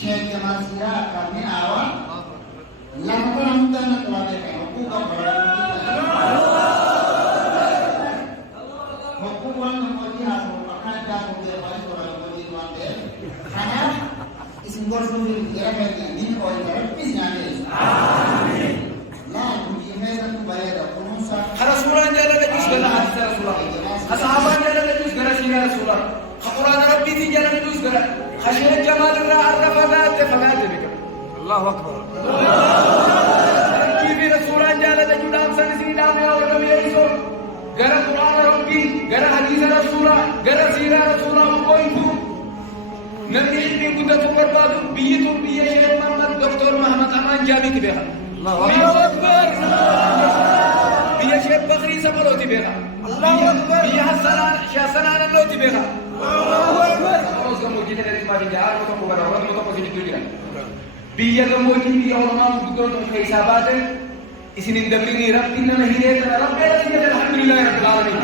شيخ جمال سيرا كامي آوا لما كنا متنا كلامه حقوق حقوق نمودي هاسو أكان جامو ده باي سورا نمودي نوانده خنا اسمه سوي غير هذا دين أو غير بيزنس لا مجيء هذا تبايع كونسا رسول الله جل وعلا جزء من حديث رسول الله أصحاب جل وعلا جزء من سيرة رسول الله القرآن ربي جل وعلا جزء من خشية جمال الله عرف فقات بك الله أكبر كيف رسول الله جل وعلا جدام سنسي دام يا وربي يسوع غير القرآن ربي غير حديث رسول الله غير سيرة رسول الله وقوله نبي علمي كنت تقربان بيتم بيشيخ محمد دكتور محمد أمان جامي تبيها الله أكبر بيا شيخ بخري سملو تبيها الله أكبر بيا حسنان اللو تبيها الله أكبر أوز كموجين الاسماء في جهار متقبل أولا متقبل جدوجنا بيا كموجين بيا علماء مقدرون في حسابات إسن الدبرين ربنا نهيرتنا ربنا الحمد لله رب العالمين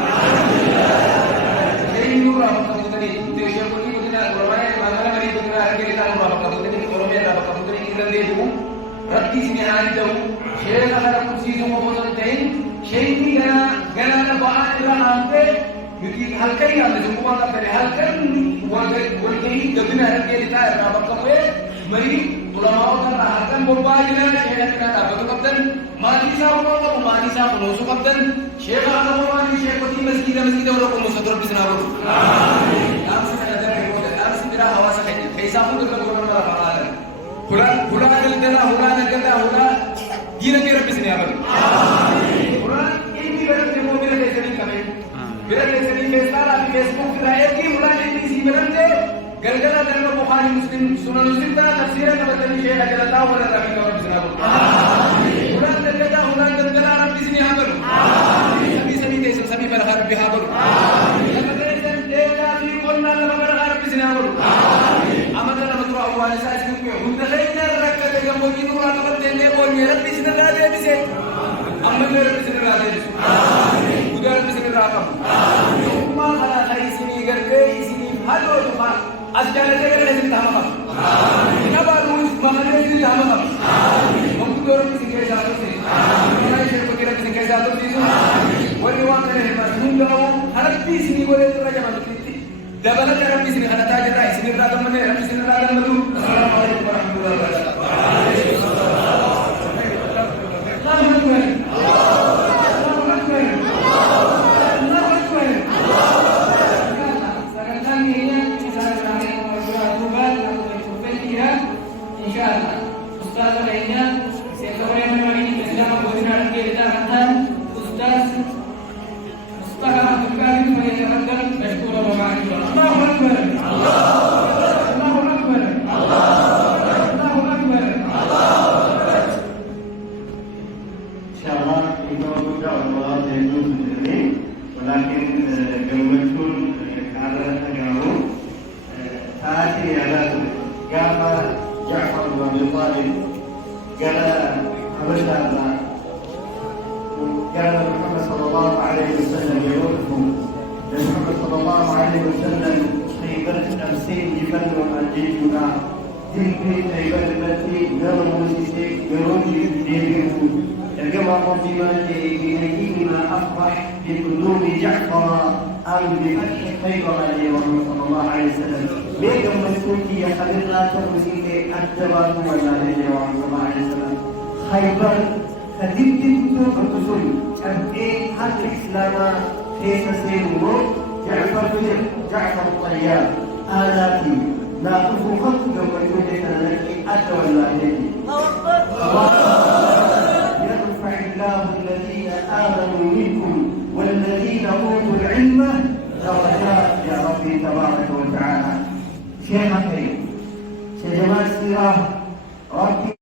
شيء نور رحمة الله تيشير كوني كنا قربان ما مريد كنا أرجع لنا رحمة الله قربان رحمة الله إذا ديبو ربي سمعان جو شيء هذا كرسي جو موجود تين شيء كنا نبغى نرانته يمكن هالكي هذا جو ما نبغى هالكي والكي جبنا هالكي لتا رابط كموي مري طلعوا كنا هالكم برباجنا شيء كنا رابط كابتن ما نيسا فلوسو كابتن شيء هذا موجود شيء كتير مسجد ورقم مصدر بسنابو نام سكنا درك نام سكنا هوا سكني كيسا فندق كلام مرا فعال هلا كلنا هلا دينا كير بسني أبدا هلا إني بدر تمو بير لسني كمان بير لسني فيسبوك في فيسبوك في رأيك هلا إني سيبرنته قلنا درنا بخاري مسلم سنن مسلم ترى تفسيره كبدل شيء أجل الله ولا ربي كور بسنا هلا كلنا رب بسني أبدا سبي تيسم سبي برخار بها أبدا لما تيسم تيلا في قلنا لما برخار بسني أبدا أمدنا مدروا أول ساعة كم هم تخيلنا ركّة جموجين ورانا بدلنا بوني ربي سنلا ده بيسه أمدنا ربي سنلا ده بيسه وده ربي سنلا كم ما خلا خير سني غير سني هلو تما أشجار تغير سني تامه نبارون مهندس سني تامه هم كده ربي سني كذا سني ما يشوف كده سني كذا سني واليوم كده هم لو هربي سني ولا تراجع ما تكتي دبلت ربي سني خنا تاج الرئيس سني راجع من ربي سني راجع من السلام عليكم ورحمة الله وبركاته كان محمد صلى الله عليه وسلم يوقفهم محمد صلى الله عليه وسلم في بلد أمسين يفنر عن جيشنا تلك البلد التي نرمو سيسيك برمج ديبه الجمع الرجمان بنجيبنا أفرح بقدوم جعفر أم بفتح خيبر عليه صلى الله عليه وسلم بيجم مسكوتي يا خبرنا ترمسيك التباب ولا عليه صلى الله عليه وسلم خيبر فديت الرسول أبين حتى الإسلام كيف سيره جعفر الطيار آلاتي لا أفوقت يوم يكون لك أتولى إليك يرفع الله الذين آمنوا منكم والذين أوتوا العلم درجات يا ربي تبارك وتعالى شيخ